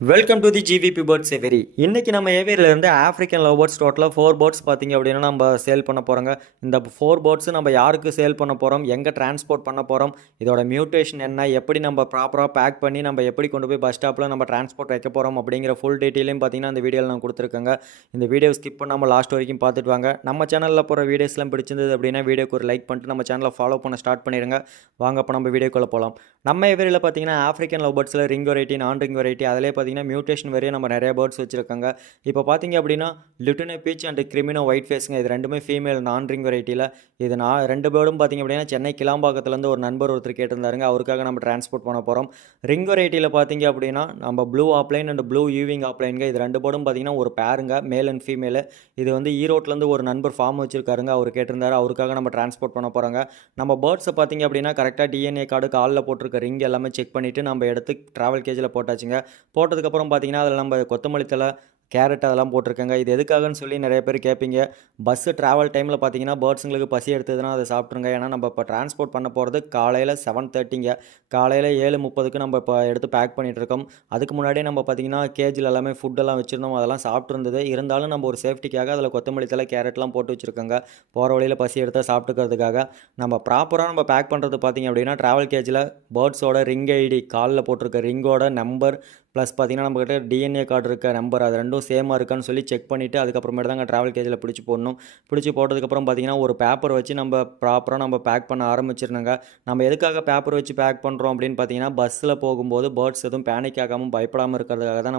Welcome to the GVP birds every. இன்றைக்கி நம்ம ஏவியர்லேருந்து African love birds டோட்டலாக 4 பேர்ட்ஸ் பார்த்திங்க அப்படின்னா நம்ம சேல் பண்ண போகிறோங்க. இந்த 4 பேர்ட்ஸு நம்ம யாருக்கு சேல் பண்ண போகிறோம், எங்கே டிரான்ஸ்போர்ட் பண்ண போகிறோம், இதோட மியூட்டேஷன் என்ன, எப்படி நம்ம ப்ராப்பராக பேக் பண்ணி நம்ம எப்படி கொண்டு போய் பஸ் ஸ்டாப்பில் நம்ம டிரான்ஸ்போர்ட் வைக்க போகிறோம் அப்படிங்கிற ஃபுல் டீட்டெயிலையும் பார்த்திங்கன்னா இந்த வீடியோவில் நான் கொடுத்துருக்கேங்க. இந்த வீடியோ ஸ்கிப் பண்ணாமல் லாஸ்ட் வரைக்கும் பார்த்துட்டு வாங்க. நம்ம சேனலில் போகிற வீடியோஸ்லாம் பிடிச்சிருந்தது அப்படின்னா வீடியோக்கு ஒரு லைக் பண்ணிட்டு நம்ம சேனலை ஃபாலோ பண்ண ஸ்டார்ட் பண்ணிடுங்க. வாங்க இப்போ நம்ம வீடியோக்குள்ளே போகலாம். நம்ம ஏவியரில் பார்த்திங்கன்னா ஆஃப்ரிக்கன் லவ் பேர்ட்ஸில் ரிங் வெரைட்டி, நான் ரிங் வெரைட்டி, அதிலே மியூட்டேஷன் வரையும் நம்ம நிறைய பேர்ட்ஸ் வச்சுருக்காங்க. இப்போ பார்த்தீங்க அப்படின்னா லிட்டினோ பீச் அண்ட் கிரிமினோ ஒயிட் ஃபேஸுங்க, இது ரெண்டுமே ஃபீமேல் நான் ரிங் வெரைட்டியில். இது நான் 2 பேர்டும் பார்த்திங்க அப்படின்னா சென்னை கிளாம்பாக்கத்துலேருந்து ஒரு நண்பர் ஒருத்தர் கேட்டிருந்தாருங்க. அவருக்காக நம்ம டிரான்ஸ்போர்ட் பண்ண போகிறோம். ரிங் வெரைட்டியில் பார்த்திங்க அப்படின்னா நம்ம ப்ளூ ஆப்லைன் அண்ட் ப்ளூ யூவிங் ஆப்லைனுங்க. இது 2 பேர்டும் பார்த்திங்கன்னா ஒரு பேருங்க, மேல் அண்ட் ஃபீமேலு. இது ஈரோட்லேருந்து ஒரு நண்பர் ஃபார்ம் வச்சுருக்காருங்க. அவர் கேட்டிருந்தாரு, அவருக்காக நம்ம டிரான்ஸ்போர்ட் பண்ண போகிறாங்க. நம்ம பேர்ட்ஸை பார்த்திங்க அப்படின்னா கரெக்டாக டிஎன்ஏ கார்டு, காலில் போட்டிருக்க ரிங் எல்லாமே செக் பண்ணிவிட்டு நம்ம எடுத்து ட்ராவல் கேஜில் போட்டாச்சுங்க. போட்டதுக்கப்புறம் பார்த்திங்கன்னா அதில் நம்ம கொத்தமல்லி தழை, கேரட் அதெல்லாம் போட்டிருக்கேங்க. இது எதுக்காகன்னு சொல்லி நிறைய பேர் கேட்பீங்க. பஸ்ஸு ட்ராவல் டைமில் பார்த்தீங்கன்னா பேர்ட்ஸுங்களுக்கு பசி எடுத்ததுன்னா அதை சாப்பிட்ருங்க. ஏன்னா நம்ம இப்போ டிரான்ஸ்போர்ட் பண்ண போகிறது காலையில் 7:30ங்க. காலையில் 7:30க்கு நம்ம இப்போ எடுத்து பேக் பண்ணிகிட்ருக்கோம். அதுக்கு முன்னாடியே நம்ம பார்த்திங்கன்னா கேஜில் எல்லாமே ஃபுட்டெல்லாம் வச்சுருந்தோம், அதெல்லாம் சாப்பிட்ருந்தது. இருந்தாலும் நம்ம ஒரு சேஃப்டிக்காக அதில் கொத்தமல்லி தழை, கேரட்லாம் போட்டு வச்சுருக்கோங்க. போகிற வழியில் பசி எடுத்தால் சாப்பிட்டுக்கிறதுக்காக. நம்ம ப்ராப்பராக நம்ம பேக் பண்ணுறது பார்த்திங்க அப்படின்னா ட்ராவல் கேஜில் பேர்ட்ஸோட ரிங் ஐடி, காலில் போட்டிருக்க ரிங்கோட நம்பர் ப்ளஸ் பார்த்திங்கன்னா நம்மக்கிட்ட டிஎன்ஏ கார்டு இருக்க நம்பர், அது ரெண்டும் சேமாக இருக்கான்னு சொல்லி செக் பண்ணிவிட்டு அதுக்கப்புறமேட்டு தாங்க ட்ராவல் கேஜில் பிடிச்சி போடணும். பிடிச்சி போட்டதுக்கப்புறம் பார்த்திங்கன்னா ஒரு பேப்பர் வச்சு நம்ம ப்ராப்பராக நம்ம பேக் பண்ண ஆரம்பிச்சிருந்தோங்க. நம்ம எதுக்காக பேப்பர் வச்சு பேக் பண்ணுறோம் அப்படின்னு பார்த்திங்கன்னா பஸ்ஸில் போகும்போது பேர்ட்ஸ் எதுவும் பேனிக் ஆகாமல் பயப்படாமல் இருக்கிறதுக்காக தான்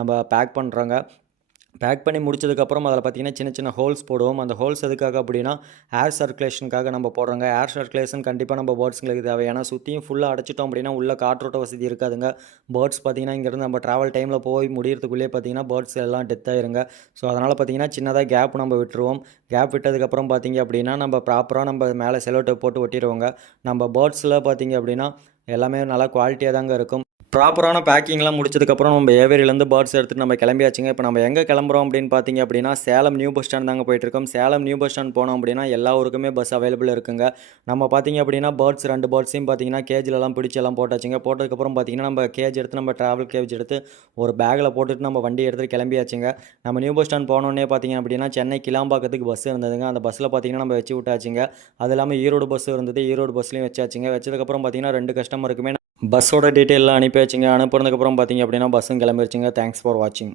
நம்ம பேக் பண்ணுறோங்க. பேக் பண்ணி முடிச்சதுக்கப்புறம் அதில் பார்த்திங்கன்னா சின்ன சின்ன ஹோல்ஸ் போடுவோம். அந்த ஹோல்ஸ் எதுக்காக அப்படின்னா ஏர் சர்க்குலேஷனுக்காக நம்ம போடுறோங்க. ஏர் சர்க்குலேஷன் கண்டிப்பாக நம்ம பேர்ட்ஸுங்களுக்கு தேவை. ஏன்னா சுற்றியும் ஃபுல்லாக அடைச்சிட்டோம் அப்படின்னா உள்ள காற்றோட்ட வசதி இருக்காதுங்க. பேர்ட்ஸ் பார்த்திங்கன்னா இங்கேருந்து நம்ம ட்ராவல் டைமில் போய் முடியறதுக்குள்ளேயே பார்த்திங்கன்னா பேர்ட்ஸ் எல்லாம் டெத் ஆயிருங்க. ஸோ அதனால் பார்த்திங்கன்னா சின்னதாக கேப் நம்ம விட்டுருவோம். கேப் விட்டதுக்கப்புறம் பார்த்திங்க அப்படின்னா நம்ம ப்ராப்பராக நம்ம மேலே செலோ டேப் போட்டு ஒட்டிடுவோங்க. நம்ம பேர்ட்ஸில் பார்த்திங்க அப்படின்னா எல்லாமே நல்லா குவாலிட்டியாக தாங்க இருக்கும். ப்ராப்பரான பேக்கிங்லாம் முடிச்சதுக்கப்புறம் நம்ம ஏவேரியிலேருந்து பேர்ட்ஸ் எடுத்துகிட்டு நம்ம கிளம்பியாச்சுங்க. இப்போ நம்ம எங்கே கிளம்புறோம் அப்படின்னு பார்த்தீங்க அப்படின்னா சேலம் நியூ பஸ் ஸ்டாண்ட் தாங்க போயிட்டுருக்கோம். சேலம் நியூ பஸ் ஸ்டாண்ட் போனோம் அப்படின்னா எல்லா ஊருக்குமே பஸ் அவைலபிள் இருக்குங்க. நம்ம பார்த்தீங்க அப்படின்னா பேர்ட்ஸ் 2 பேர்ட்ஸையும் பார்த்தீங்கன்னா கேஜிலலாம் பிடிச்சி எல்லாம் போட்டாச்சுங்க. போட்டதுக்கப்புறம் பார்த்தீங்கன்னா நம்ம கேஜ் எடுத்து நம்ம ட்ராவல் கேஜ் எடுத்து ஒரு பேக்கில் போட்டுட்டு நம்ம வண்டி எடுத்துகிட்டு கிளம்பியாச்சுங்க. நம்ம நியூ பஸ் ஸ்டாண்ட் போனோடனே பார்த்தீங்க அப்படின்னா சென்னை கிளாம்பாக்கத்துக்கு பஸ் இருந்ததுங்க. அந்த பஸ்ஸில் பார்த்தீங்கன்னா நம்ம வச்சு விட்டாச்சுங்க. அது இல்லாமல் ஈரோடு பஸ் இருந்தது, ஈரோடு பஸ்லையும் வச்சாச்சுங்க. வச்சதுக்கப்புறம் பார்த்தீங்கன்னா 2 கஸ்டமருக்குமே பஸ்ஸோட டீட்டெயிலாம் அனுப்பி வச்சுங்க. அனுப்புனதுக்கப்புறம் பார்த்திங்க அப்படின்னா பஸ்ஸும் கிளம்பிடுச்சுங்க. தேங்க்ஸ் ஃபார் வாட்சிங்.